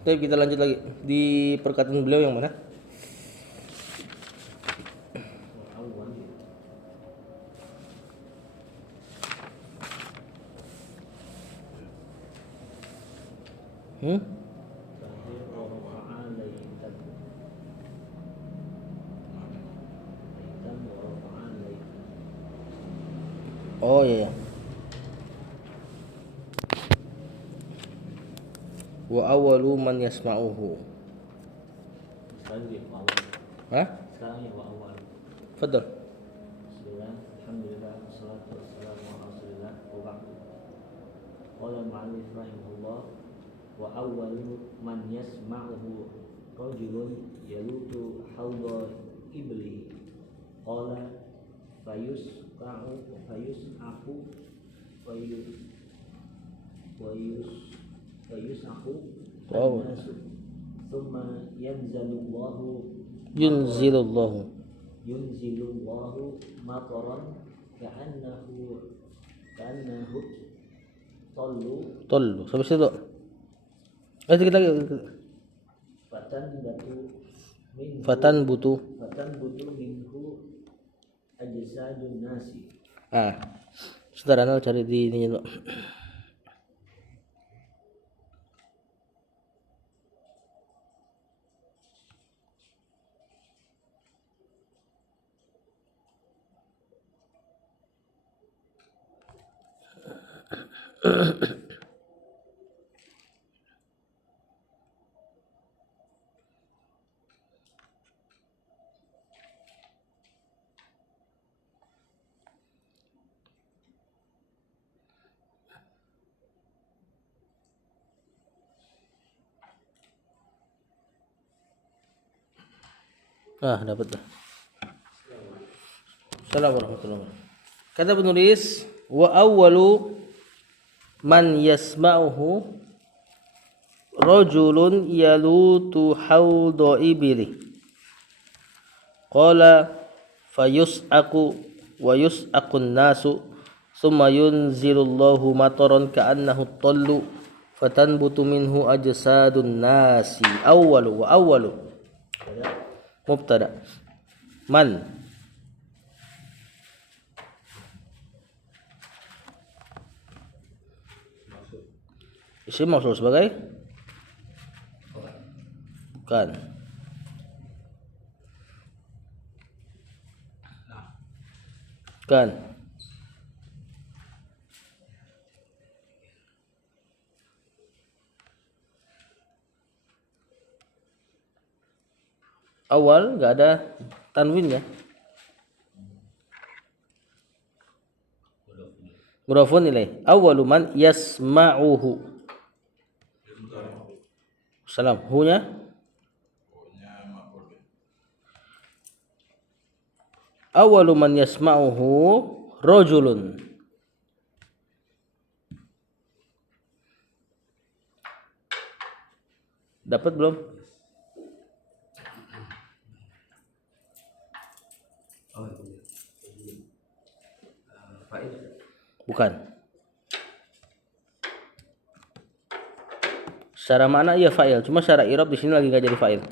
Oke, kita lanjut lagi. Di perkataan beliau yang mana? Oh iya, iya. Wa awwalu man yasma'uhu. Hah? Sekarang ya wa awal. Fadal. Bismillah, alhamdulillah, wassalatu wassalamu ala rasulillah wa ba'du. Qala al-mu'allif rahimahullah wa awwalu man yasma'uhu rajulun yalutu hawda ibli. Qala fayusqa'u fayus'aqu fayus'aqu Wow. thumma Yunzilullahu mataran ka'annahu Tallu. Sampai situ. Sedikit lagi. Fatan butuh minhu ajsadun nasi. Sebentar, Anda cari di ini dulu. Dapat dah. Assalamualaikum warahmatullahi wabarakatuh. Kata penulis, wa awwalu man yasma'uhu rajulun yalutu hawda ibili. Qala fayus'aqu wa yus'aqun nasu summa yunzilullahu mataran ka'annahu tallu fatanbutu minhu ajsadun nasi. Awwalu wa awwalu mubtada man isim mausul sebagai bukan awal nggak ada tanwin ya. Mudhafun ilaih. Awwalu man yasma'uhu. Salam. Hu-nya awwalu man yasma'uhu rajulun. Dapat belum? Bukan. Secara makna iya fa'il, cuma secara i'rab di sini lagi enggak jadi fa'il.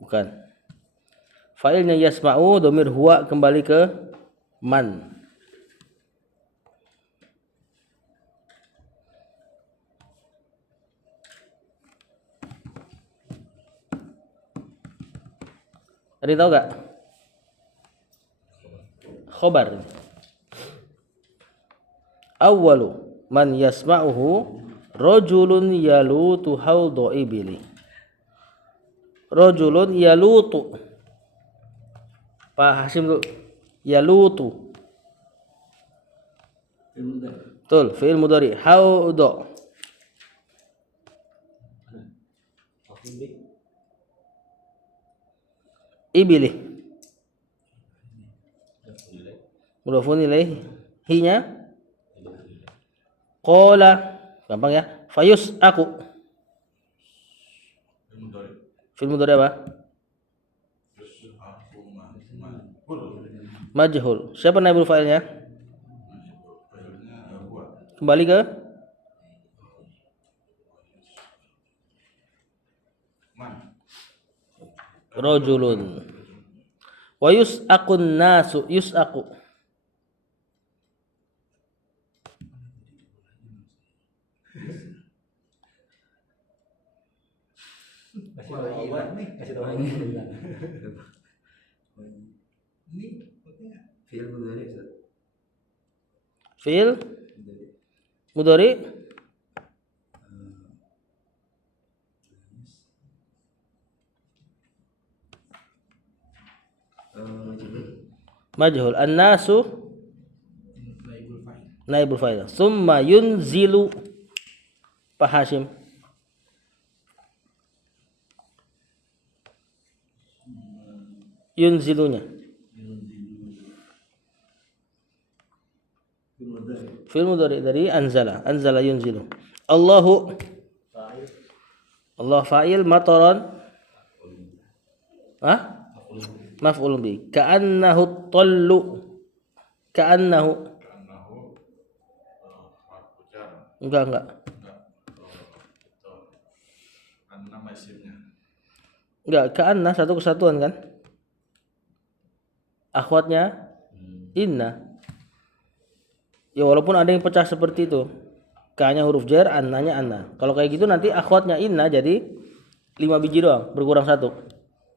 Bukan. Fa'ilnya yasma'u, dhamir huwa kembali ke man. Ada yang tahu enggak? Khobar. Awwalu man yasma'uhu rajulun yalutu hawda ibili. Rajulun yalutu. Pak Hasim tuh yalutu. Betul, fi'il mudhari. Hawda. Ibili. Mudhafun ilaih. Hinya qala, gampang ya. Fayus aku. Fi'il mudhari apa? Majhul. Siapa naibul fa'ilnya? Kembali ke rajulun. Wa yus'aqun nasu, yus'aqu. Kasih tahu obat nih, kasih tahu obat dulu. Ini maksudnya fi'il mudhari Ustaz. Fi'il mudhari majhul. An-nasu naibul fa'il. Summa yunzilu. Pak Hashim. Yunzilunya. Fi'il mudhari dari anzala. Anzala yunzilu. Allahu. Allah fa'il mataran. Hah? Maf'ul bi. Ka'annahu tallu. Ka'annahu. Enggak. Enggak, ka'anna satu kesatuan kan? Akhwatnya inna. Ya walaupun ada yang pecah seperti itu. Ka-nya huruf jar, annanya anna. Kalau kayak gitu nanti akhwatnya inna jadi 5 biji doang, berkurang 1.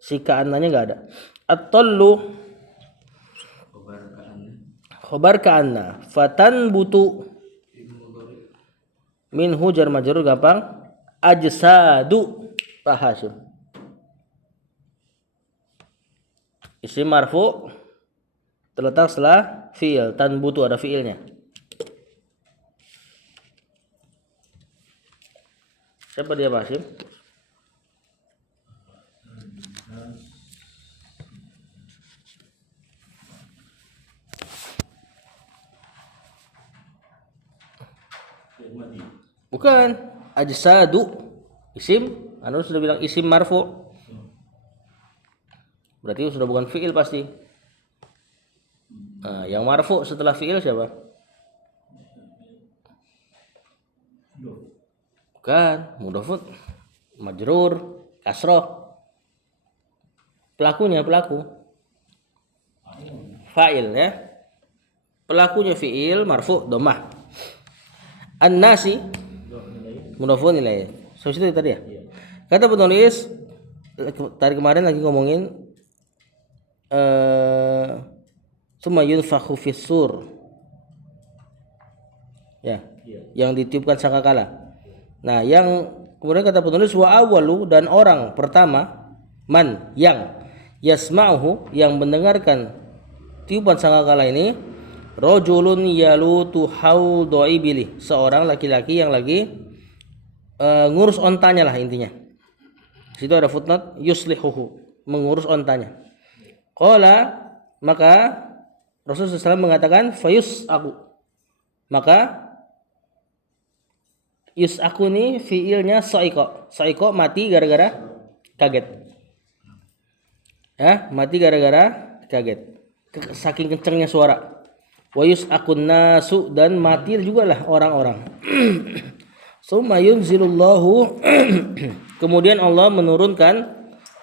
Si ka-annanya enggak ada. At-tallu khobar ka'anna. Fatan butu minhu jar majrur gampang. Ajsadu Pak Hashim. Isim marfu terletak setelah fi'il. Tan butu ada fi'ilnya. Siapa dia Pak Hashim? Bukan, ajsadu isim. Anu sudah bilang isim marfu. Berarti sudah bukan fi'il pasti. Nah, yang marfu setelah fi'il siapa? Bukan, mudhafun majrur kasroh. Pelaku fa'il ya. Pelakunya fi'il marfu dhammah. An-nasi mudhafun ilaih. So itu tadi ya. Kata penulis tadi kemarin lagi ngomongin summa yunfakhu fis sur. Ya. Yang ditiupkan sangkakala. Nah, yang kemudian kata penulis wa awwalu dan orang pertama man yang yasma'uhu yang mendengarkan tiupan sangkakala ini rajulun yalutu haudai bilih, seorang laki-laki yang lagi ngurus ontanya lah intinya. Situ ada footnote yuslihuhu, mengurus ontanya. Qala, maka Rasulullah SAW mengatakan fayus aku, maka yus aku ini fiilnya soiko mati gara-gara kaget ya, mati gara-gara kaget saking kencengnya suara. Wayus akun nasu dan mati juga lah orang-orang. Summa yunzilullahu kemudian Allah menurunkan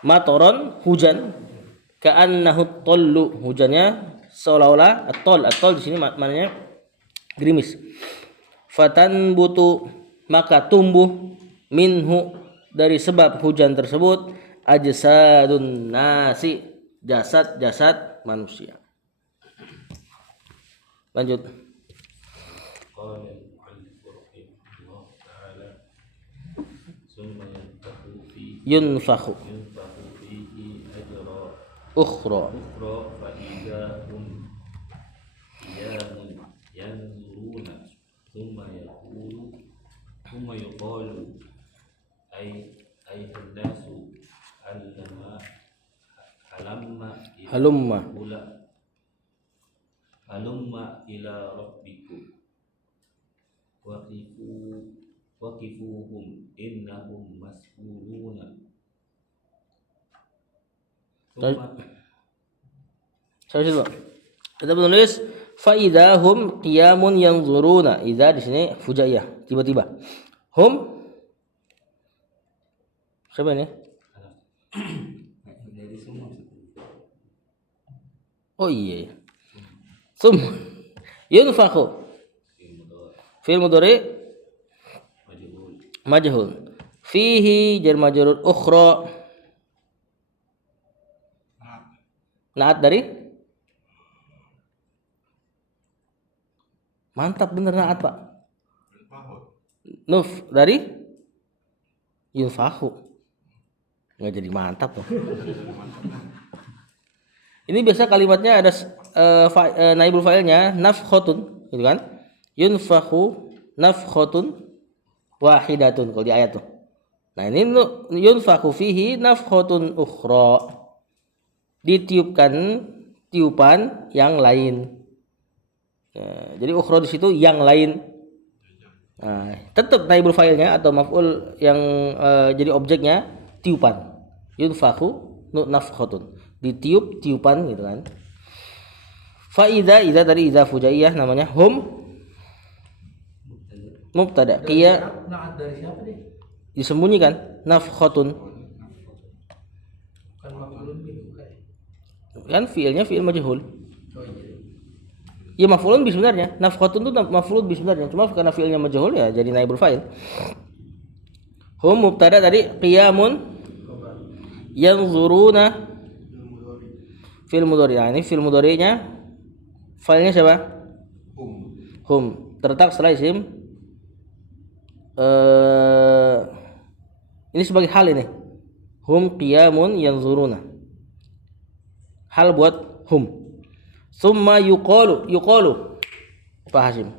matoron hujan ka'annahu tallu, hujannya seolah-olah at-tol di sini maknanya gerimis. Fatan butu maka tumbuh minhu dari sebab hujan tersebut ajsadun nasi, jasad-jasad manusia. Lanjut. Yunfakhu ukhra thumma yuqalu ayuhan nasu halumma ila rabbikum waqifuhum innahum mas'uluna. Saya coba. Kita menulis faidahum qiyamun yanzuruna. Idza di sini fujaiyah, tiba-tiba. Hum siapa ini? Oh iya. Sum yunfakhu fi'il mudhari majhul. Fihi jar majrur ukhra. Naat dari? Mantap bener naat, Pak. Nuf dari yunfakhu. Nggak jadi mantap tuh. Ini biasa kalimatnya ada naibul fa'ilnya nafkhotun, gitu kan? Yunfakhu nafkhotun wahidatun kalau di ayat tuh. Nah ini yunfakhu fihi nafkhotun ukhra, ditiupkan tiupan yang lain. Nah, jadi ukhra di situ yang lain. Nah, tetap naibul fa'ilnya atau maf'ul yang jadi objeknya tiupan. Yunfakhu nafkhotun, ditiup tiupan gitu kan. Fa idza dari idza fujaiyah namanya hum mubtada. Naat dari siapa deh? Disembunyikan nafkhatun. Bukan maf'ulun bihi bukan. Kan fiilnya fiil majhul. Oh iya. Ya maf'ulun bi sebenarnya. Nafkhatun itu maf'ulun bi sebenarnya. Cuma karena fiilnya majhul ya jadi naibul fa'il. Hum mubtada tadi qiyamun yanzuruna fi'il mudhari. Nah, ini fi'il mudhari'nya filenya siapa? Hum. Terletak setelah isim ini sebagai hal ini. Hum qiyamun yanzuruna. Hal buat hum. Summa yuqalu Pak Hasyim.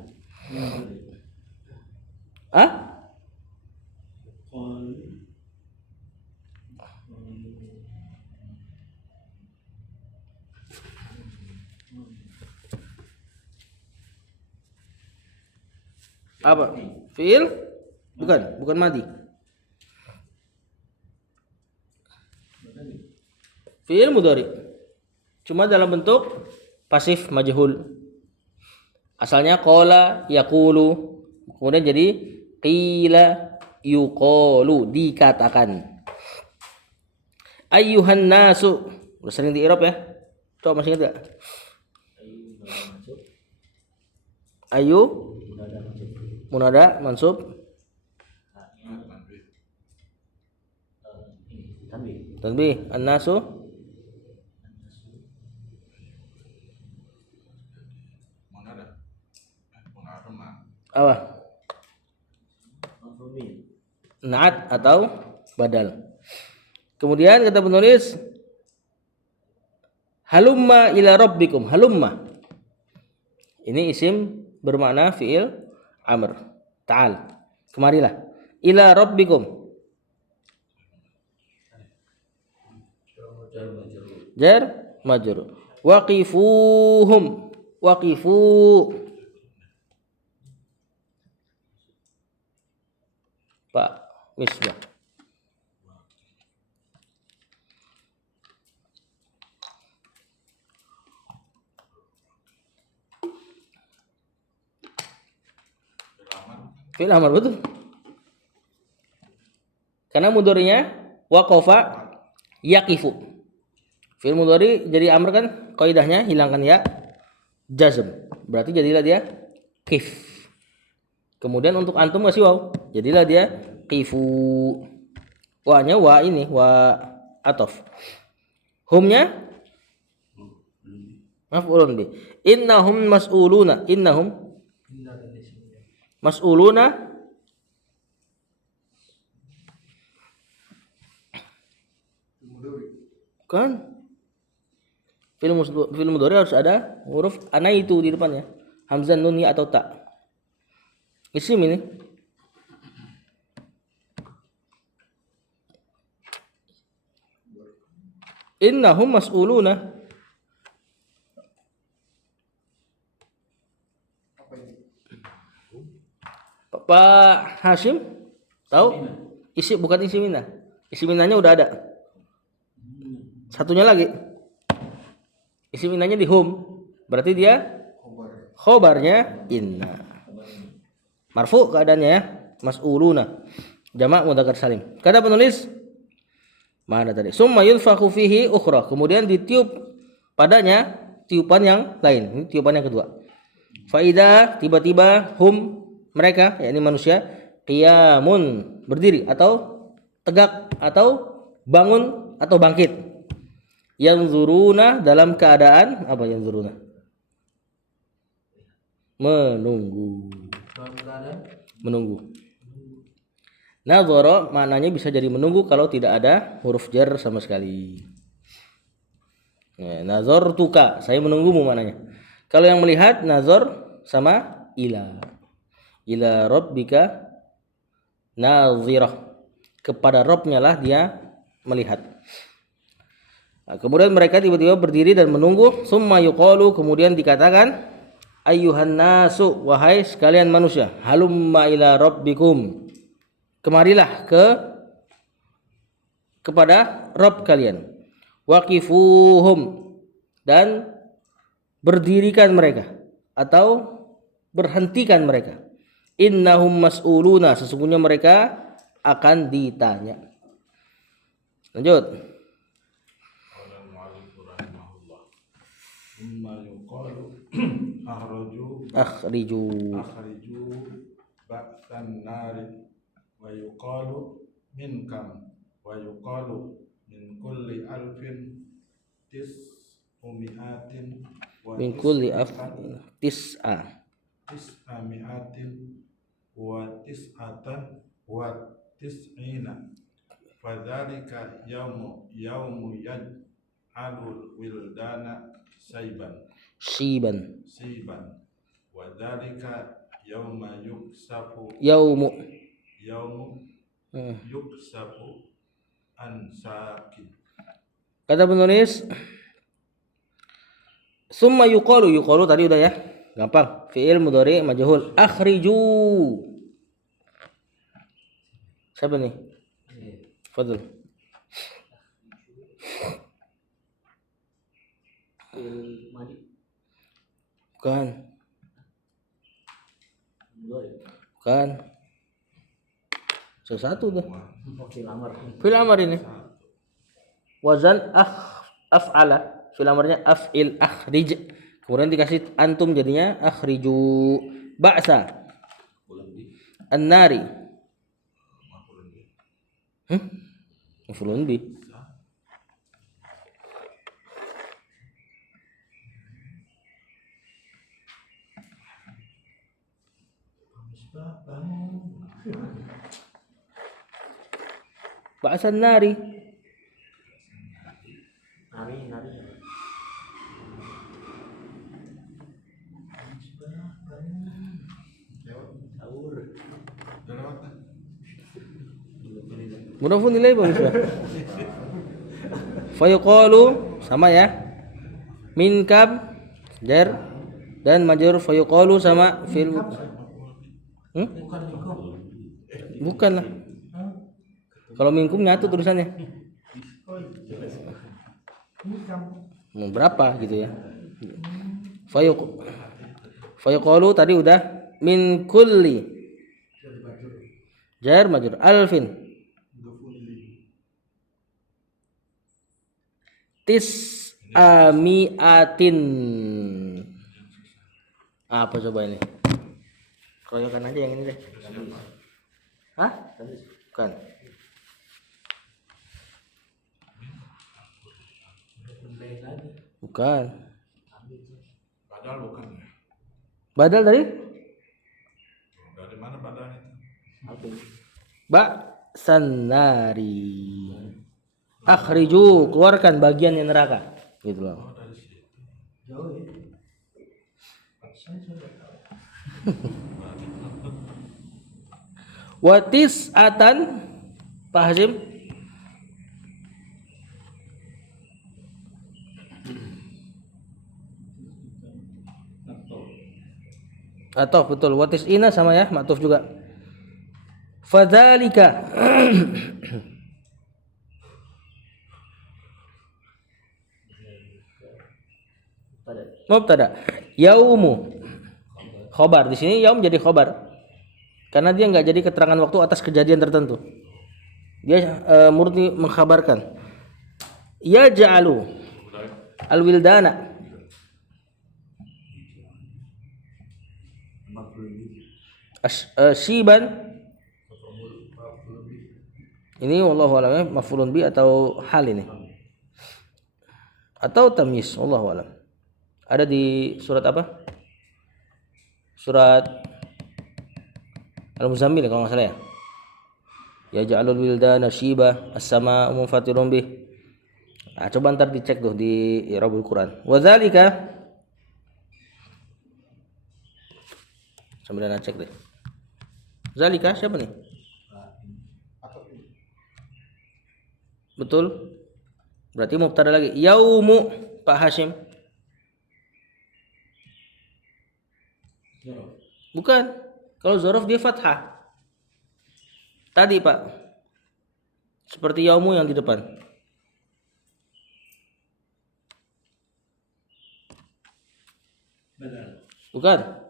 Ah? Apa? Fiil? Bukan madi. Fiil mudhari. Cuma dalam bentuk pasif majhul. Asalnya qala yaqulu, kemudian jadi qila yuqalu, dikatakan. Ayyuhan nasu. Udah sering di i'rab ya? Coba masih ingat enggak? Ayu munada mansub tanbih an-nasu apa? Naat atau badal. Kemudian kata penulis halumma ila rabbikum. Halumma ini isim bermakna fiil amr. Ta'al, kemarilah. Ila rabbikum. Jar majrur. Waqifuhum. Waqifu. Pak Misbah. Fi'il amr betul. Karena mudhari'nya waqafa yaqifu. Fi'il mudhari jadi amr kan kaidahnya hilangkan ya jazm. Berarti jadilah dia qif. Kemudian untuk antum kasih waw. Jadilah dia qifu. Wa-nya wa ini wa atof. Humnya maf'ulun bi. Innahum mas'uluna. Innahum mas'uluna kan film mudhari harus ada huruf ana itu di depannya, hamzah nun ya atau ta. Isim ini innahum mas'uluna. Pak Hasyim tahu? Bukan isi mina. Isi minanya udah ada. Satunya lagi. Isi minanya di hum. Berarti dia khobarnya inna. Marfu keadaannya ya. Mas'uluna. Jamak mudzakkar salim. Kata penulis mana tadi? Summa yunfakhu fihi ukhra. Kemudian ditiup padanya tiupan yang lain. Ini tiupan yang kedua. Faida tiba-tiba hum mereka yakni manusia qiyamun berdiri atau tegak atau bangun atau bangkit. Yanzuruna dalam keadaan apa yanzuruna? Menunggu. Dalam keadaan Menunggu. Nazara maknanya bisa jadi menunggu kalau tidak ada huruf jar sama sekali. Ya, nazartuka, saya menunggumu maknanya. Kalau yang melihat nazar sama ila. Ila rabbika nazirah. Kepada Rabbnya lah dia melihat. Nah, kemudian mereka tiba-tiba berdiri dan menunggu. Summa yuqalu, kemudian dikatakan, ayyuhan nasu, wahai sekalian manusia, halumma ila rabbikum. Kemarilah kepada Rabb kalian. Waqifuhum, dan berdirikan mereka atau berhentikan mereka. Innahum mas'uluna, sesungguhnya mereka akan ditanya. Lanjut. Qala al-mu'allif rahimahullah. Thumma yuqalu Akhriju. akhriju ba'san nari wa yuqalu min kam wa yuqalu min kulli alfin tis'umi'atin wa Min kulli tis'a. tis'ami'atin wa tis'atan wa tis'ina fadzalika yaumu yaj'alul wildana Shiban. siban wa dzalika yauma Yaumu. yuksafu an sakin. Kata penulis summa yuqalu. Yuqalu tadi udah ya, gampang. Fi'il mudhari majhul. Akhriju. Siapa nih? Fadl. Bukan. Bukan. Satu tuh. Fil amar ini. Wazan af'ala. Fil amarnya af'il akhrij. Kemudian dikasih antum jadinya akhriju ba'sa an-nari. Maf'ulun bi. Ba'sa an-nari. Mudhafun ilaih bagus ya. Fayuqalu sama ya. Min kab jar dan majrur fayuqalu sama fil bukan minkum. bukan lah. Kalau minkum nyatu tulisannya. Mau berapa gitu ya. Fayuqalu tadi udah min kulli jar majrur alfin tis'ami'atin. Apa coba ini? Keroyokan aja yang ini deh. Hah? Bukan. Bukan. Padahal bukan ya. Badal dari? Dari mana badal itu? Sanari. Akhriju, keluarkan bagian yang neraka. Gitu loh. Jauh ya. Saya sudah tahu. Watis atan Pak Hasim. Atau betul watis ina sama ya, maktuf juga. Fadzalika mubtada. Yaumu khobar. Di sini yaum jadi khobar karena dia nggak jadi keterangan waktu atas kejadian tertentu. Dia murni mengkhabarkan. Ya ja'alu al-wildana Syiban ini wallahu a'lam maf'ulun bi atau hal ini atau tamyiz, wallahu a'lam. Ada di surat apa? Surat Al-Muzammil kalau enggak salah ya. Ya ja'alul wildana syiba as-samaa'u munfatirun bih. Nah, coba ntar dicek tuh di I'rabul Quran. Wa dzalika sambil cek deh. Zalika siapa nih? Betul. Berarti mubtada lagi. Yaumu Pak Hashim. Bukan. Kalau zorof dia fathah. Tadi Pak. Seperti yaumu yang di depan. Bukan.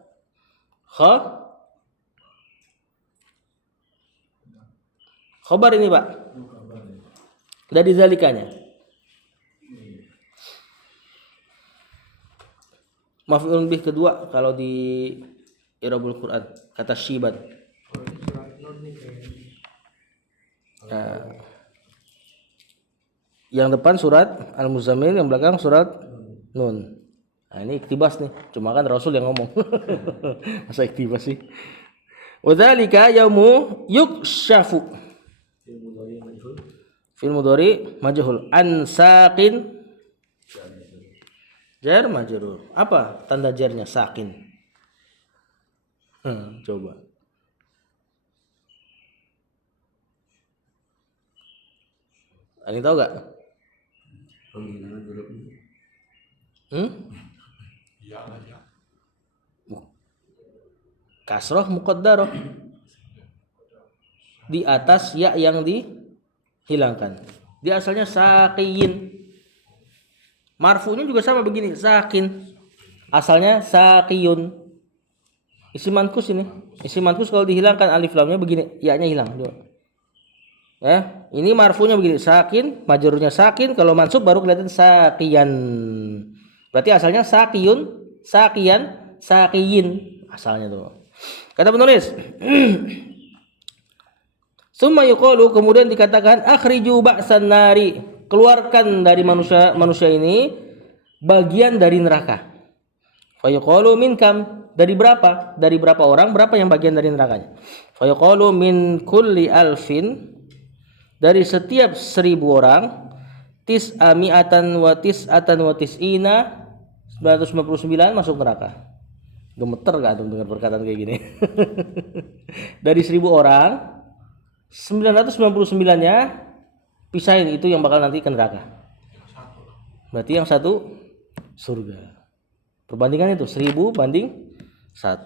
Khobar ini Pak. Dari zalikanya. Maf'ulun bih kedua kalau di I'rabul Quran kata syiban. Nah, yang depan surat Al-Muzammil, yang belakang surat Nun. Nah, ini iktibas nih. Cuma kan Rasul yang ngomong. Masa iktibas sih? Wa dzalika yaumu yukshafu. Fil mudhari majhul an saqin jar majrur. Apa tanda jarnya sakin? Coba. Ani tahu gak? Ya lah ya. Kasroh muqaddarah. Di atas ya yang dihilangkan. Dia asalnya saqiyin. Marfu'nya juga sama begini, sakin. Asalnya saqiyun. Isim mankus ini. Isim mankus kalau dihilangkan alif lamnya begini, ya-nya hilang. Ya, ini marfu'nya begini, sakin, majrurnya sakin, kalau mansub baru kelihatan saqiyan. Berarti asalnya saqiyun, saqiyan, saqiyin asalnya tuh. Kata penulis. Summa yuqalu, kemudian dikatakan akhriju ba'san nari, keluarkan dari manusia ini bagian dari neraka. Fa yuqalu min kam, dari berapa? Dari berapa orang? Berapa yang bagian dari nerakanya? Fa yuqalu min kulli alfin, dari setiap 1000 orang, tis'ami'atan wa tis'ina 999 masuk neraka. Gemeter gak tuh dengar perkataan kayak gini? Dari 1000 orang, 999-nya pisahin, itu yang bakal nanti ke neraka. Berarti yang satu surga. Perbandingan itu 1000 banding 1.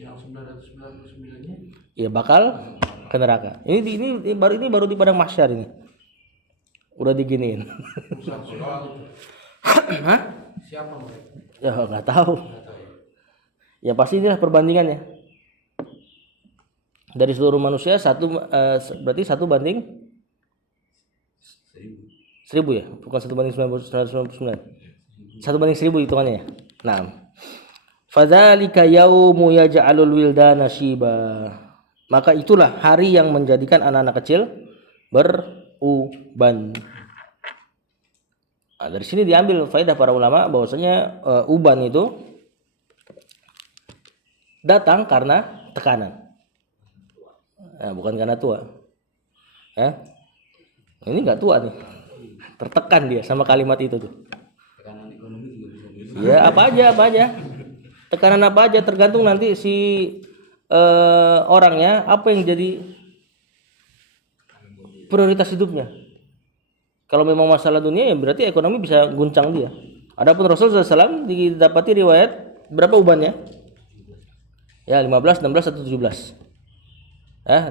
Yang 999-nya Ya bakal ke neraka. Ini baru di padang mahsyar ini. Udah diginiin. Hah? siapa mereka? Ya nggak tahu. Ya pasti inilah perbandingannya. Dari seluruh manusia berarti 1 banding 1000 ya, bukan 1 banding 999. 1 banding 1000 hitungannya ya. Nah, fadzalika yaumu yaj'alul wildana syiba. Maka itulah hari yang menjadikan anak-anak kecil beruban. Nah, dari sini diambil faedah para ulama bahwasanya uban itu datang karena tekanan. Nah, bukan karena tua. Ini nggak tua nih, tertekan dia sama kalimat itu tuh. Tekanan ekonomi juga bisa. Ya apa aja, tekanan apa aja tergantung nanti si orangnya apa yang jadi prioritas hidupnya. Kalau memang masalah dunia ya berarti ekonomi bisa guncang dia. Adapun Rasulullah SAW didapati riwayat berapa ubannya? Ya 15, 16 atau 17.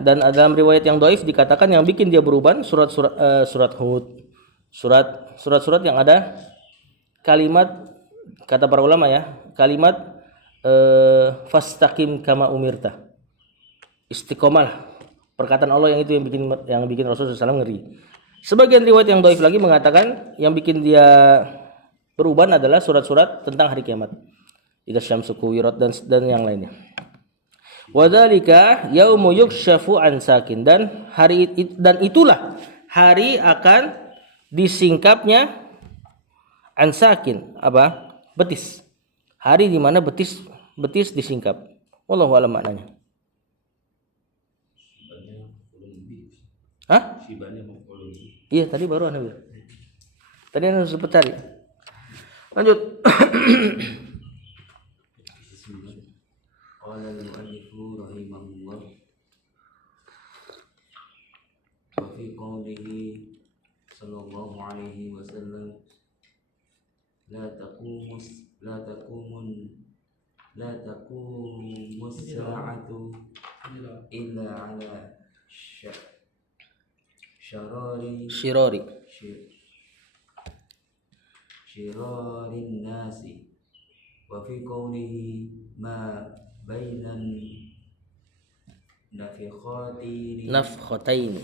Dan dalam riwayat yang dhaif dikatakan yang bikin dia beruban surat Hud, surat-surat yang ada kalimat, kata para ulama ya, kalimat fastaqim kama umirta, istiqomah, perkataan Allah yang itu yang bikin Rasulullah SAW ngeri. Sebagian riwayat yang dhaif lagi mengatakan yang bikin dia beruban adalah surat-surat tentang hari kiamat, idza syamsu kuwirat dan yang lainnya. Wadzalika yaumu yukshafu an sakin, dan itulah hari akan disingkapnya an sakin, apa? Betis. Hari di mana betis disingkap. Wallahu a'lam maknanya. Hah? Sibanya mau kolom. Iya, tadi baru Anda bilang. Tadi Anda sempat cari. Lanjut. Qala al-mu'allifu rahimahullah wa fi qawlihi sallallahu alaihi wasallam la taqumus sa'atu illa ala Shirori. syirarin nasi wa fi qawlihi ma bainan Nafkhataini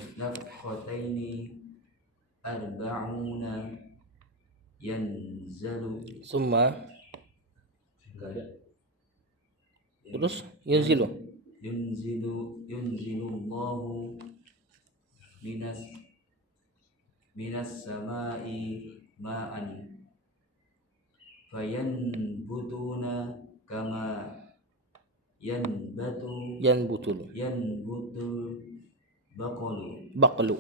arba'una yanzalu summa enggak ada terus yunzilu Allahu minas samai ma'an fayanbutuna kama yanbutul baqlu.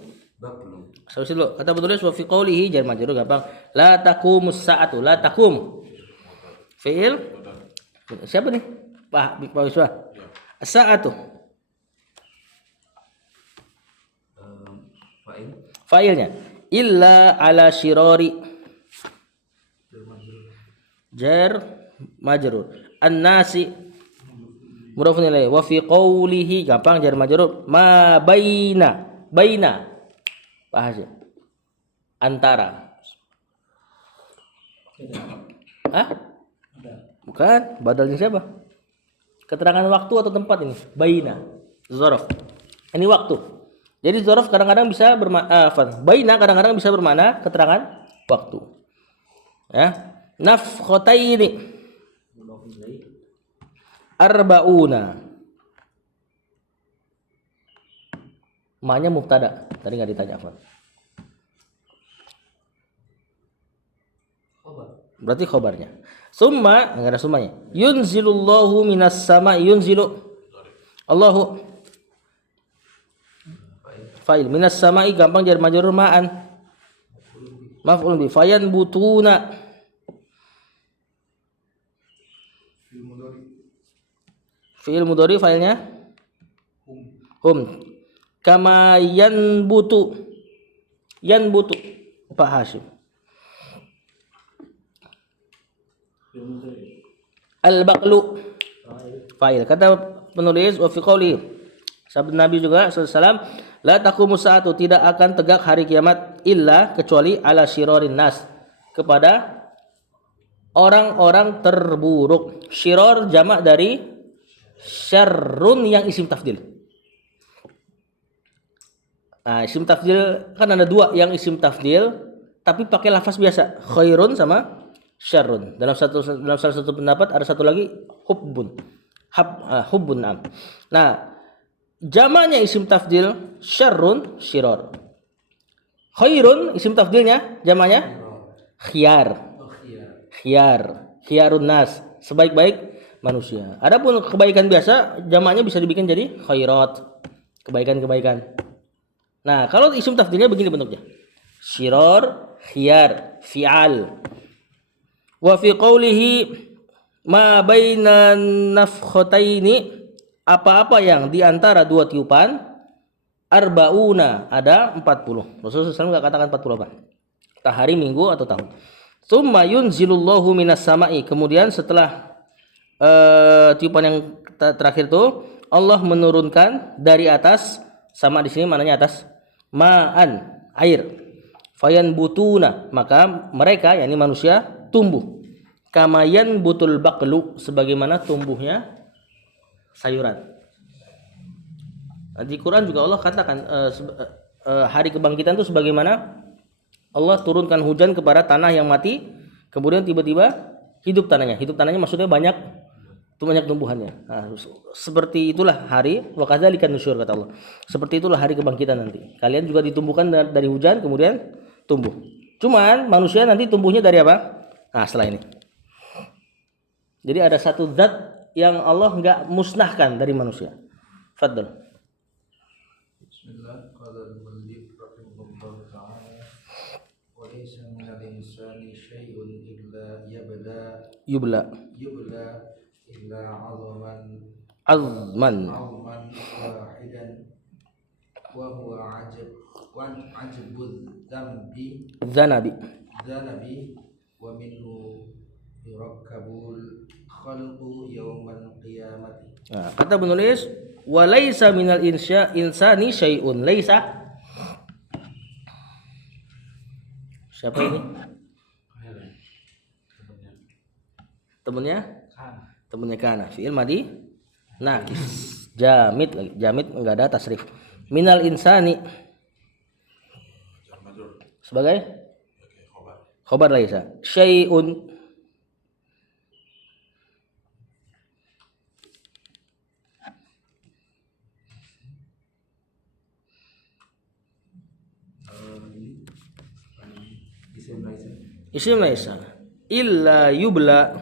Terus dulu kata penulis wa fi qoulihi jar majrur gampang. La taqumus sa'atu, la taqum. Fi'il siapa nih? Pak Wiswa. Sa'atu. Fa'ilnya illa ala syirari. Jar majrur. An-nasi mudhafun ilaih. Wa fi qoulihi gampang jar majrur ma baina Pak Hasyim antara. Hah? Bukan, badalnya siapa? Keterangan waktu atau tempat ini? Baina. Dzaraf. Ini waktu. Jadi dzaraf kadang-kadang bisa bermakna baina kadang-kadang bisa bermakna keterangan waktu. Ya. Nafkhataini arba'una. Ma-nya mubtada. Tadi enggak ditanya apa. Berarti khobarnya. Summa, enggak ada summanya. Yunzilullahu minas sama, yunzilu Allahu fa'il minas sama'i gampang jar majrur ma'an. Maf'ul bi fayan butuna. Fi'il mudhari fa'ilnya hum. Kama yanbutu Pak Hasyim. Al-baqlu fa'il. Kata penulis wa fi qouli sabda Nabi juga sallallahu la taqumu sa'atu, tidak akan tegak hari kiamat illa kecuali ala syirarin nas, kepada orang-orang terburuk. Syiror jamak dari syarrun yang isim tafdil. Nah, isim tafdil kan ada dua yang isim tafdil tapi pakai lafaz biasa, khairun sama syarrun. Dalam salah satu pendapat ada satu lagi hubbun. Hubbun am. Nah, jamaknya isim tafdil syarrun syiror. Khairun isim tafdilnya jamaknya khiyar. Khiyarun nas, sebaik-baik manusia. Adapun kebaikan biasa jamaknya bisa dibikin jadi khairat, kebaikan-kebaikan. Nah, kalau isim tafdilnya begini bentuknya. Syiror, khiyar, fi'al. Wa fi qoulihi ma bainan nafkhataini, apa-apa yang di antara dua tiupan, arbauna, ada 40. Rasulullah SAW enggak katakan 40 apa? Entah hari, minggu atau tahun. Tsumma yunzilullahu minas sama'i, kemudian setelah tiupan yang terakhir itu Allah menurunkan dari atas, sama di sini mananya atas, ma'an, air. Fayan butuna, maka mereka yakni manusia tumbuh. Kamayan butul baqlu, sebagaimana tumbuhnya sayuran. Di Quran juga Allah katakan hari kebangkitan itu sebagaimana Allah turunkan hujan kepada tanah yang mati, kemudian tiba-tiba hidup tanahnya. Hidup tanahnya maksudnya banyak Itu banyak tumbuhannya. Nah, seperti itulah hari wa kadzalika nusyur kata Allah. Seperti itulah hari kebangkitan nanti. Kalian juga ditumbuhkan dari hujan kemudian tumbuh. Cuman manusia nanti tumbuhnya dari apa? Nah, setelah ini. Jadi ada satu zat yang Allah enggak musnahkan dari manusia. Fadl. Bismillah. Qala al-muallif rahimahullah ta'ala wa laysa min al-insani syai'un illa Yubla. illa 'azaman Azman. wahidan wa huwa ajabud Zanabi. dzanabi wa minhu yurakkabul khalqu yaumal qiyamati. Nah, kata penulis walaisa minal insani syai'un. Laisa. Siapa ini? Temennya? Temennya kana. Fi'il madi nakis. Jamid lagi. Jamid enggak ada tasrif. Minal insani sebagai khobar laisa. Syai'un isim laisa illa yubla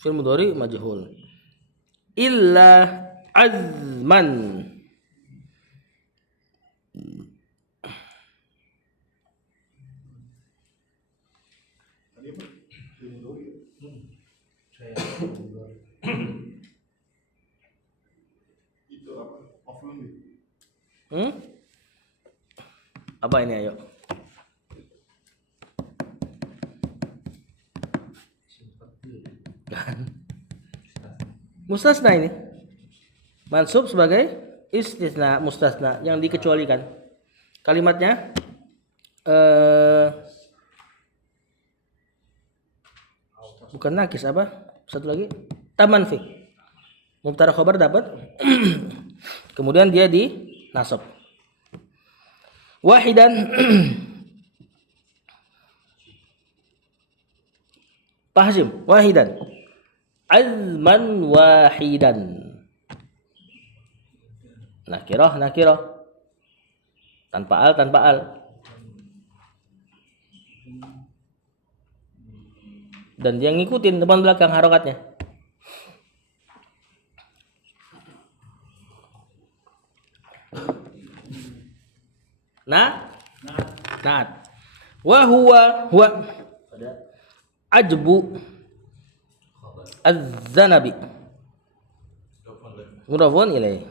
fil mudhari majhul illa azman apa ini ayo mustasna ini mansub sebagai istisna mustasna yang dikecualikan kalimatnya bukan nakis apa satu lagi tamanfi mubtada khabar dapat kemudian dia di nasab wahidan Pahsim wahidan azman wahidan nakirah tanpa al dan dia ngikutin depan belakang harokatnya naat wa huwa ajbu az-zanabi mudhafun ilaih.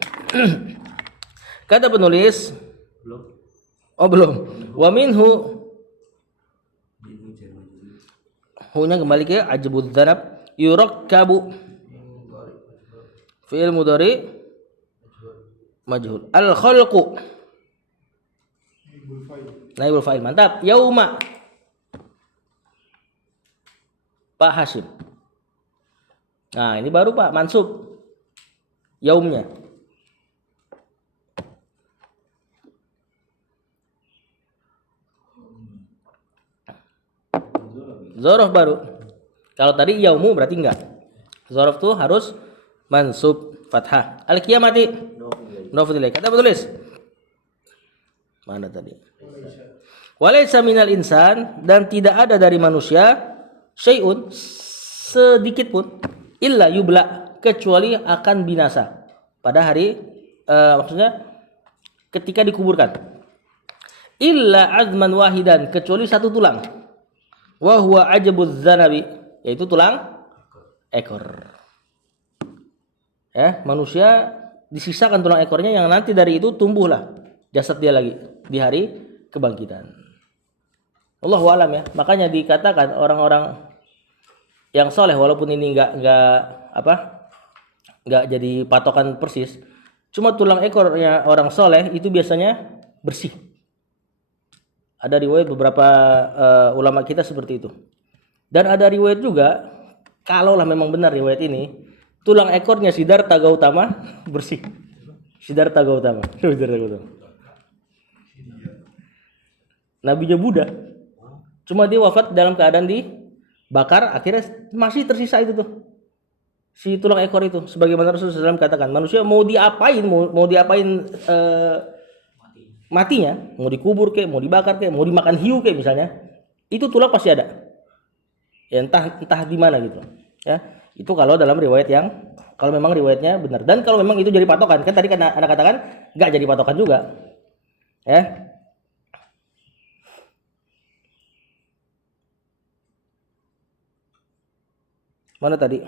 Kata penulis belum wa minhu hunya kembali ke ajbuz zanab yurakkabu fi'il mudhari majhul al khalqu naibul fa'il mantap yauma Pak Hasyim. Nah, ini baru Pak mansub yaumnya. Zorof baru. Kalau tadi yaumu berarti enggak. Zorof tuh harus mansub fathah. Al-qiyamati mudhafun ilaih. Kata penulis. Mana tadi? Walaysa minal insan dan tidak ada dari manusia syai'un sedikit pun illa yubla kecuali akan binasa pada hari maksudnya ketika dikuburkan illa azman wahidan kecuali satu tulang wa huwa ajabuz zanabi yaitu tulang ekor ya manusia disisakan tulang ekornya yang nanti dari itu tumbuhlah jasad dia lagi di hari kebangkitan. Allahu alam ya makanya dikatakan orang-orang yang soleh walaupun ini nggak jadi patokan persis cuma tulang ekornya orang soleh itu biasanya bersih ada riwayat beberapa ulama kita seperti itu dan ada riwayat juga kalaulah memang benar riwayat ini tulang ekornya Siddhartha Gautama bersih Siddhartha Gautama nabinya Buddha cuma dia wafat dalam keadaan bakar, akhirnya masih tersisa itu tuh si tulang ekor itu. Sebagaimana Rasulullah SAW katakan, manusia mau diapain, mau diapain matinya, mau dikubur kek, mau dibakar kek, mau dimakan hiu kek misalnya, itu tulang pasti ada. Ya entah di mana gitu. Ya, itu kalau dalam riwayat yang kalau memang riwayatnya benar. Dan kalau memang itu jadi patokan, kan tadi kan Anda katakan enggak jadi patokan juga. Ya. Mana tadi?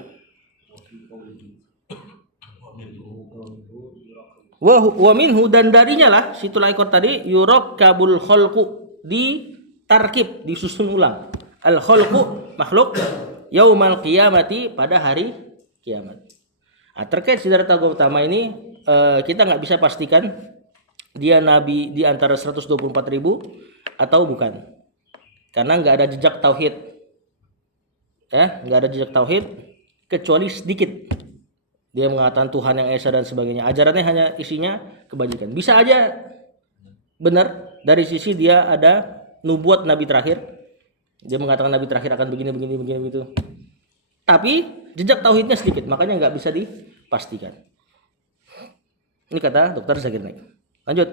Wa minhu, dan darinya lah si tulang ekor tadi yurakabul khalqu, ditarkib, disusun ulang. Al khalqu makhluk yaumal qiyamati, pada hari kiamat. Nah, terkait Siddhartha Gautama ini kita nggak bisa pastikan dia nabi di antara 124.000 atau bukan, karena nggak ada jejak tauhid. Ya, nggak ada jejak tauhid kecuali sedikit. Dia mengatakan Tuhan yang esa dan sebagainya. Ajarannya hanya isinya kebajikan. Bisa aja benar dari sisi dia ada nubuat nabi terakhir. Dia mengatakan nabi terakhir akan begini gitu. Tapi jejak tauhidnya sedikit, makanya nggak bisa dipastikan. Ini kata Dr. Zakir Naik. Lanjut.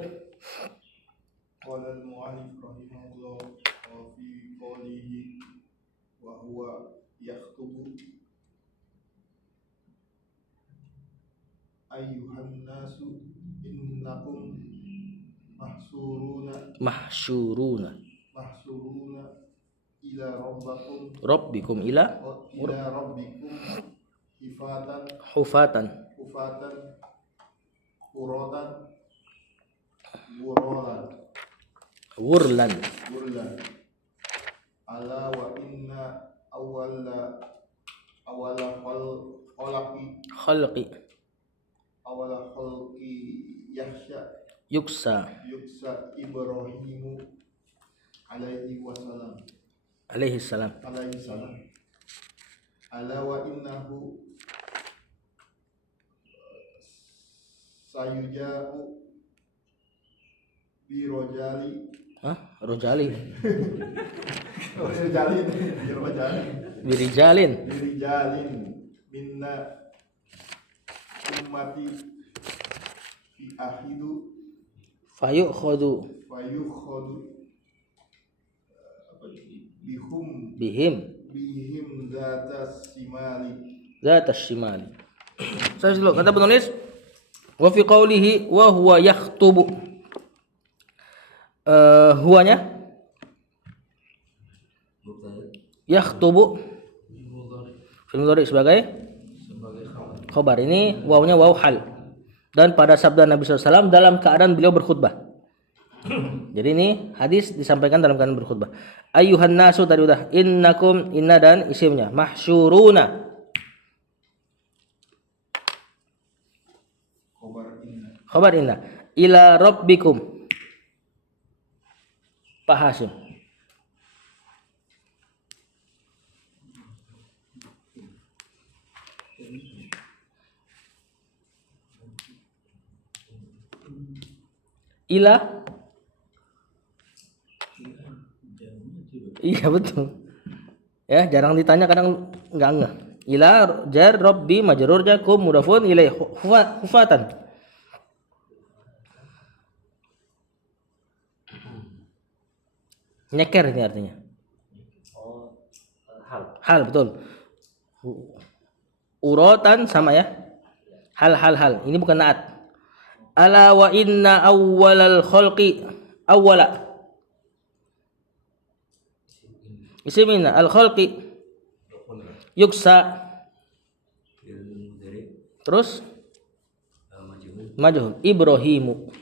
Qala al-mu'allif rahimahullah wa fi qawlihi wa huwa yaktubu ayyuhan nasu innakum Mahsyuruna ila rabbikum ila rabbikum hufatan uratan wurlan. Ala wa inna awala Khalqi yuksa Ibrahimu alaihi salam. Ala wa innahu sayuja'u birojali birijalin minna ummati fi ahidu fayukhadu bihim zatas shimali. Saya dulu kata penulis wa fi qawlihi wa huwa yakhtubu. Huwanya yakhtubu fil mudhari sebagai khabar. Ini wawnya waw hal. Dan pada sabda Nabi SAW dalam keadaan beliau berkhutbah. Jadi ini hadis disampaikan dalam keadaan berkhutbah. Ayyuhan nasu tadi udah, innakum, inna dan isimnya mahsyuruna. Khabar inna ila rabbikum. Pak Hasim. Ila. Iya betul. Ya, jarang ditanya, kadang enggak ngeh. Ila jar rabbi majrurnya kum mudafun ilaih hufatan. Nyeker ini artinya. Hal betul. Urotan sama ya. Hal. Ini bukan naat. Ala wa inna awwalal khalqi awwala. Isimina al khalqi yuksa. Terus majhul Ibrahimu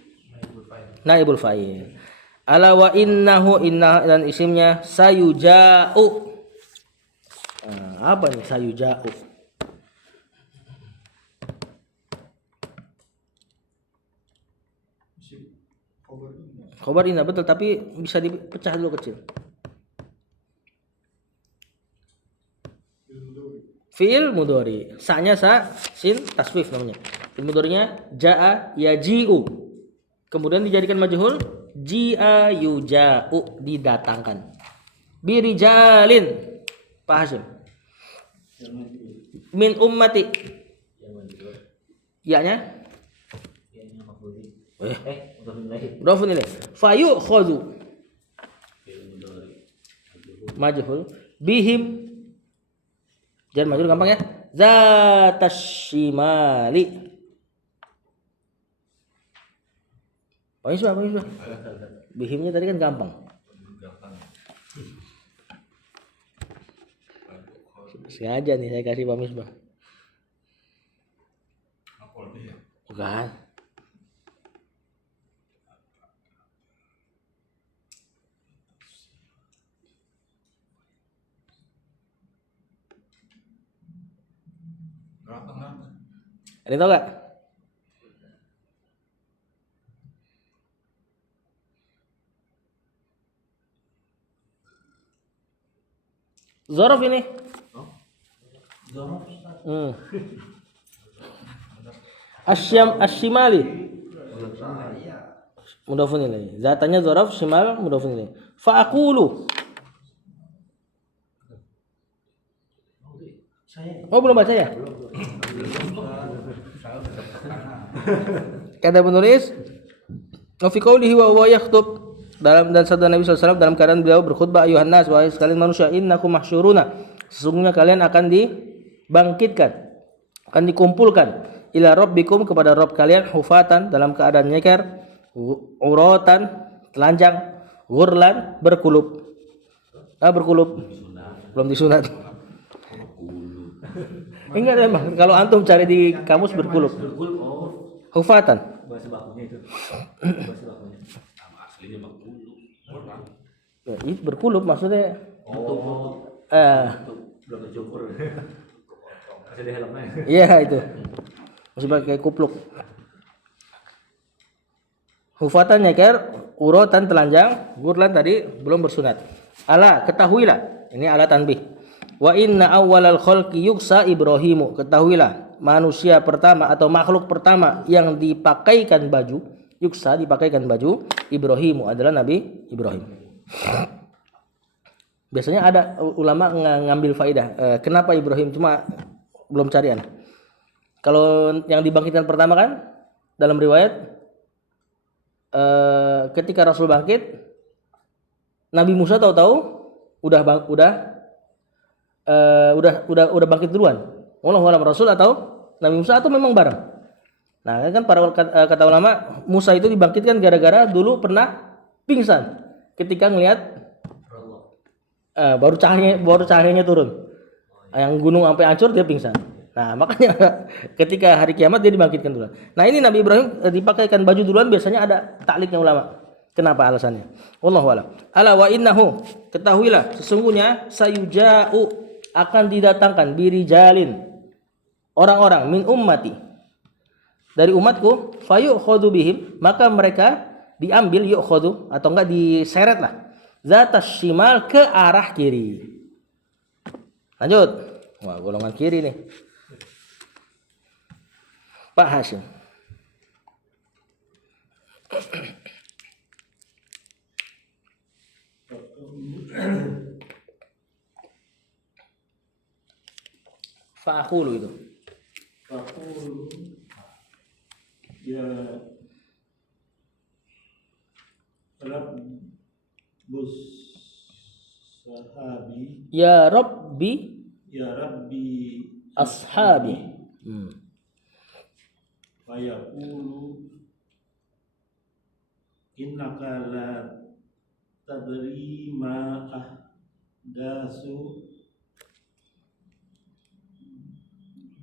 naibul fa'il. Ala wa innahu, inna dan isimnya sayuja'u. Apa nih sayuja'u? Khobar inna betul, tapi bisa dipecah dulu kecil. Fi'il mudhari. Sa-nya sa, sin taswif namanya. Fi'il mudhari'nya ja'a yaji'u. Kemudian dijadikan majhul ji'a yuja'u, didatangkan. Birijalin Pak Hasyim. Min ummati. Ya-nya? Mudhafun ilaih. Fayu khadhu. Majhul bihim. Jangan majhul gampang ya. Zatasyimali. Pak Misbah. Bihimnya tadi kan gampang. Sengaja nih saya kasih Pak Misbah. Bukan. Ada yang tahu gak? Zorof ini. Asyimali. Mudhafun ilaih. Zatanya zorof, shimal mudhafun ilaih. Fa'aqulu. Oh belum baca ya? Kata penulis, wa fi qoulihi wa huwa yakhutub, dalam dan sabda Nabi SAW dalam keadaan beliau berkhutbah, ayuhan nas, wahai sekalian manusia, innakum mahsyuruna, sesungguhnya kalian akan dibangkitkan, akan dikumpulkan, ila rabbikum, kepada Rabb kalian, hufatan, dalam keadaan nyeker, uratan, telanjang, ghurlan, berkulub. Berkulub. Belum disunat. Enggak emang, kalau antum cari di kamus berkulub. Hufatan. Bahasa bakunya itu. Bahasa bakunya. Nama aslinya berkulub. Ya, itu berkulub maksudnya. Belum dicukur. Masih ada helmnya. Iya itu. Masih pakai kupluk. Hufatan nyeker, uratan telanjang, gurlan tadi belum bersunat. Ala, ketahuilah. Ini ala tanbih. Wa inna awwalal khalqi yuksa Ibrahimu. Ketahuilah, manusia pertama atau makhluk pertama yang dipakaikan baju, yuksa, dipakaikan baju, Ibrahimu, adalah Nabi Ibrahim. Biasanya ada ulama ngambil faidah. Kenapa Ibrahim? Cuma belum cari anak. Kalau yang dibangkitkan pertama kan dalam riwayat ketika Rasul bangkit, Nabi Musa tahu-tahu udah bangkit duluan. Wallahu a'lam, Rasul atau Nabi Musa atau memang bareng. Nah, kan para kata ulama, Musa itu dibangkitkan gara-gara dulu pernah pingsan ketika ngelihat baru cahayanya turun. Yang gunung sampai hancur dia pingsan. Nah, makanya ketika hari kiamat dia dibangkitkan duluan. Nah, ini Nabi Ibrahim dipakaikan baju duluan, biasanya ada takliknya ulama. Kenapa alasannya? Wallahu a'lam. Ala wa innahu, ketahuilah sesungguhnya sayuja'u, akan didatangkan birijalin, orang-orang, min ummati, dari umatku, fayu'khadhu bihim, maka mereka diambil, yu'khadhu atau enggak diseret lah, zatas shimal, ke arah kiri. Lanjut. Wah, golongan kiri nih. Pak Hasyim. Fa'aqulu itu. Fa'aqulu ya Rabbus sahabi, Ya Rabbi ya Rabbi ashabi. Fayaqulu innaka la tadri ma ahdasu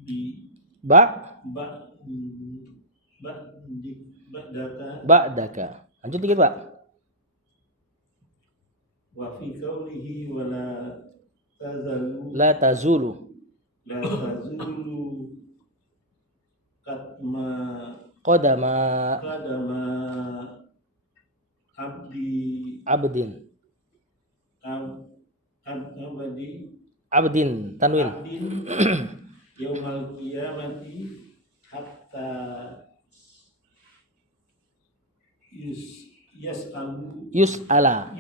bi Ba'daka. Lanjut dikit, Pak. wa fi qawlihi wa La tazulu la tazulu qadama qadama abdin tanwin. yaumal qiyamati hatta yus'ala Yus'ala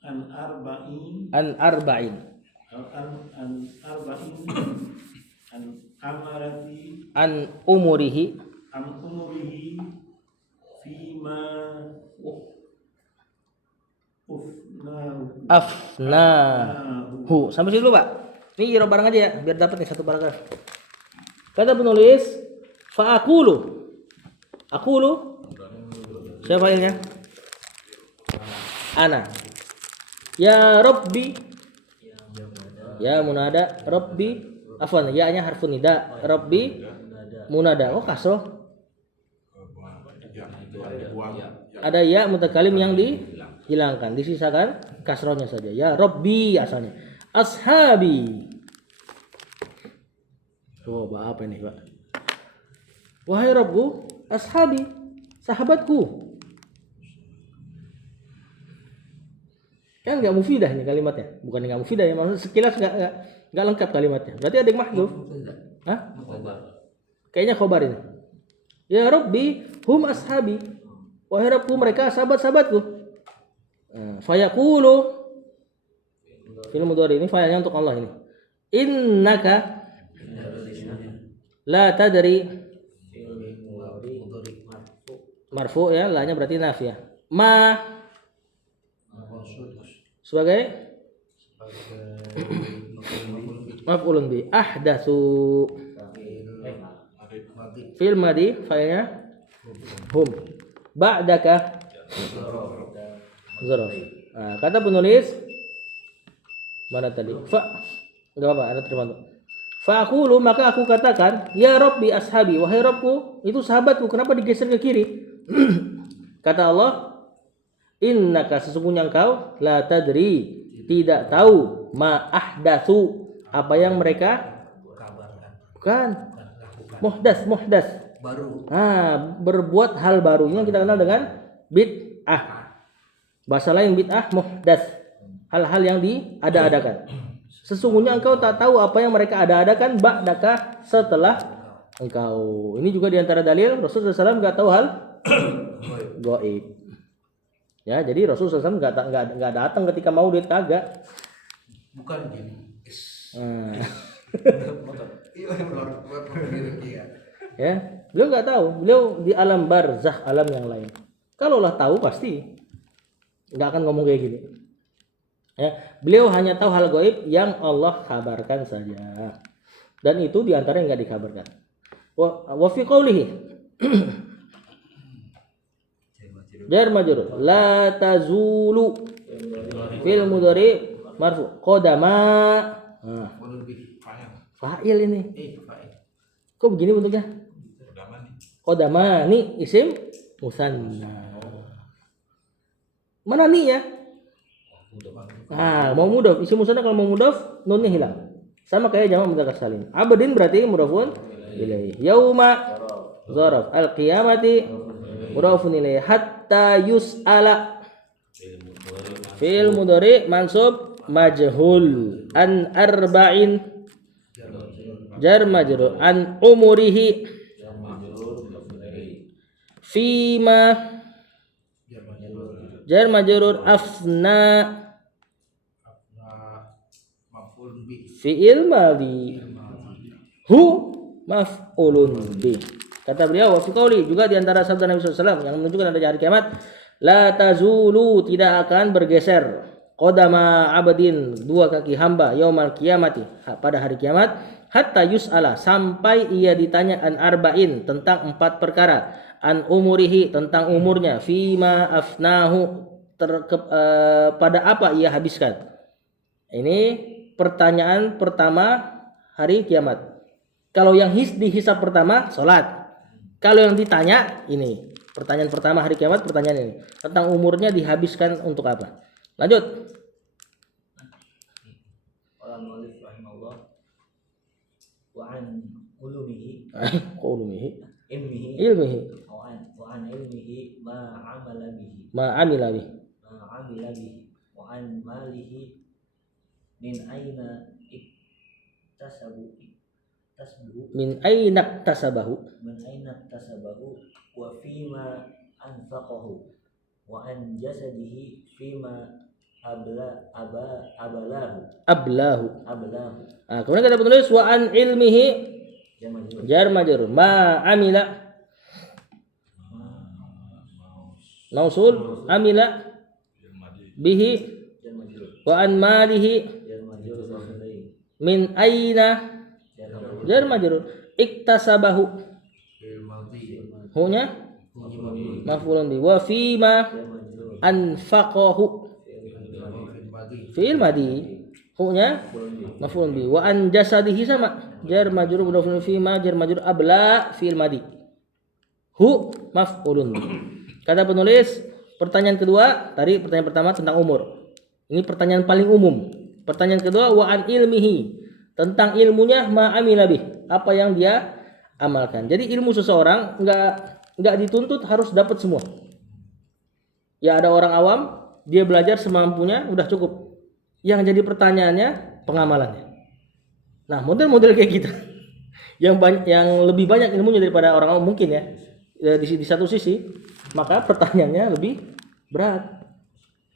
an arba'in an arba'in an arba'in an amarati an umurihi an umurihi fima ufnahu afnahu. Sampai situ dulu, Pak. Ini irob bareng aja ya, biar dapat nih satu paragraf. Kata penulis, fa'akulu. Akulu. Siapa failnya? Ana. Ya Rabbi. Ya munada. Rabbi. Afwan, ya-nya harfun nida. Rabbi munada. Oh kasroh. Ada ya mutakalim yang dihilangkan, disisakan kasrohnya saja. Ya Rabbi asalnya. Ashabi. Coba apa ini, Pak? Wahai Rabbu, ashabi, sahabatku. Kan nggak mufidah ini kalimatnya. Bukan nggak mufidah ya, maksudnya sekilas nggak lengkap kalimatnya. Berarti ada yang mahdhuf. Hah? Kayaknya khobar ini. Ya Rabbi, hum ashabi. Wahai Rabbku, mereka sahabat-sahabatku. Fayaqulu. Film mudhari ini fa'ilnya untuk Allah ini. Innaka la tadri. Marfu ya, la-nya berarti nafiyah. Ma sebagai maf'ulun bi. Ahdatsu fil madi fa'ilnya hum. Ba'daka zaraf. Nah, kata penulis mana tadi? Enggak apa, ada terima. Fa aqulu, maka aku katakan, ya Rabbi ashabi, wahai Rabbku, itu sahabatku. Kenapa digeser ke kiri? Kata Allah, innaka sesungguhnya engkau la tadri, tidak tahu ma ahdatsu, apa yang mereka bukan muhdas baru. Berbuat hal barunya kita kenal dengan bid'ah. Bahasa lain bid'ah muhdas, hal-hal yang diada-adakan. Sesungguhnya engkau tak tahu apa yang mereka ada-adakan ba'daka setelah engkau. Ini juga diantara dalil Rasulullah SAW nggak tahu hal gaib. Ya, jadi Rasulullah SAW nggak datang ketika maulid, kagak. Bukan gini. Ya, beliau nggak tahu. Beliau di alam barzakh, alam yang lain. Kalaulah tahu pasti nggak akan ngomong kayak gini. Ya, beliau hanya tahu hal gaib yang Allah kabarkan saja. Dan itu diantara yang nggak dikabarkan. Wa fi qawlihi jar majrur la tazulu fil mudhari marfu qadama. Fa'il ini. Kok begini bentuknya? Qadama nih isim musanna. Mana nih ya? Mau mudhaf, isim musanna kalau mau mudhaf nunnya hilang. Sama kayak jamak mudzakkar salim. Abadin berarti mudhafun ilaih. Yauma zaraf al-qiyamati mudhafun ilaih hatta yus'ala fi'il mudhari mansub majhul an arba'in jar majrur an umurihi fima jar majrur afna fi'il madhi hu maf'ulun bih. Kata beliau wa fi qauli, juga di antara sabda Nabi SAW yang menunjukkan adanya hari kiamat, la tazulu, tidak akan bergeser, qadama abdin, dua kaki hamba, yaumal kiamati, pada hari kiamat, hatta yus'ala, sampai ia ditanya an arba'in, tentang 4 perkara, an umurihi, tentang umurnya, fima afnahu, pada apa ia habiskan. Ini pertanyaan pertama hari kiamat. Kalau yang dihisab pertama salat. Kalau yang ditanya ini, pertanyaan pertama hari kiamat, pertanyaan ini tentang umurnya dihabiskan untuk apa. Lanjut. Qala mu'allif rahimahullah wa an ulumihi ilmihi wa an ilmihi ma amila bihi wa an malihi min aina iktasabahu wa fima anfaqahu wa an jasadihi fima ablahu. Nah, kemudian kata penulis wa an ilmihi jar majrur ma amila mausul amila bihi wa an malihi min aina jar majrur iktasabahu hunya maf'ulun bi wa fima anfaqahu fi'il madi hunya maf'ulun bi wa an jasadihi sama jar majrur mudhafun fi ma jar majrur abla fi'il madi hu maf'ulun bi. Kata penulis pertanyaan kedua tadi pertanyaan pertama tentang umur, ini pertanyaan paling umum. Pertanyaan kedua wa an ilmihi tentang ilmunya ma amila bih apa yang dia amalkan. Jadi ilmu seseorang enggak dituntut harus dapat semua. Ya ada orang awam dia belajar semampunya udah cukup. Yang jadi pertanyaannya pengamalannya. Nah, model-model kayak gitu yang lebih banyak ilmunya daripada orang awam mungkin ya. Di satu sisi, maka pertanyaannya lebih berat.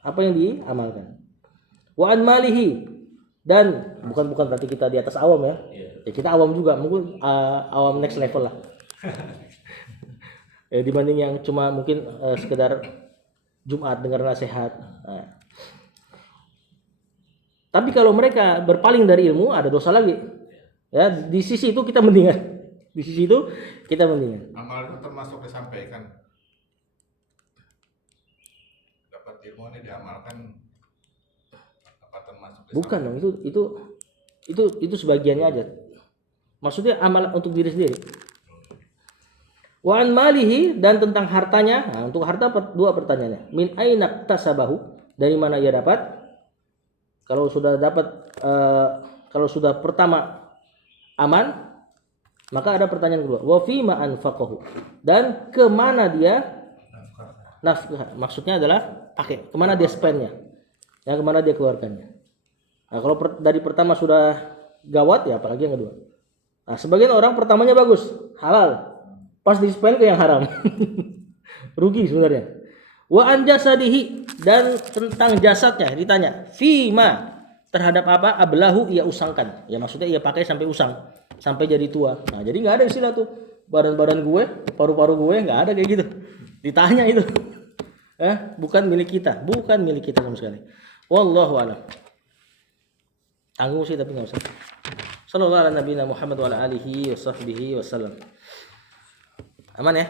Apa yang diamalkan? Wa an malihi dan bukan berarti kita di atas awam ya. Ya kita awam juga, mungkin awam next level lah. Dibanding yang cuma mungkin sekedar Jumat dengar nasihat. Nah. Tapi kalau mereka berpaling dari ilmu ada dosa lagi. Ya, di sisi itu kita mendingan. Di sisi itu kita mendingan. Amal itu termasuk disampaikan. Dapat ilmu ini diamalkan apa termasuk disampaikan? Bukan dong, itu sebagiannya aja. Maksudnya amal untuk diri sendiri. Wa an malihi dan tentang hartanya. Nah, untuk harta dua pertanyaannya. Min aina tasabahu, dari mana ia dapat? Kalau sudah dapat kalau sudah pertama aman, maka ada pertanyaan kedua. Wa fi ma anfaqahu. Dan kemana dia nafkah? Maksudnya adalah pakai. Kemana dia spendnya? Ya, kemana dia keluarkannya? Nah, kalau dari pertama sudah gawat ya apalagi yang kedua. Nah, sebagian orang pertamanya bagus, halal. Pas di spend ke yang haram. Rugi sebenarnya. Wa an jasadihi dan tentang jasadnya ditanya. Fima terhadap apa? Ablahu ia usangkan. Ya maksudnya ia pakai sampai usang, sampai jadi tua. Nah, jadi enggak ada istilah tuh badan-badan gue, paru-paru gue enggak ada kayak gitu. Ditanya itu. Bukan milik kita sama sekali. Wallahu a'lam. Tanggung sih tapi enggak usah. Sallallahu ala nabiyina Muhammad wa ala alihi wa sahbihi wasallam. Aman ya?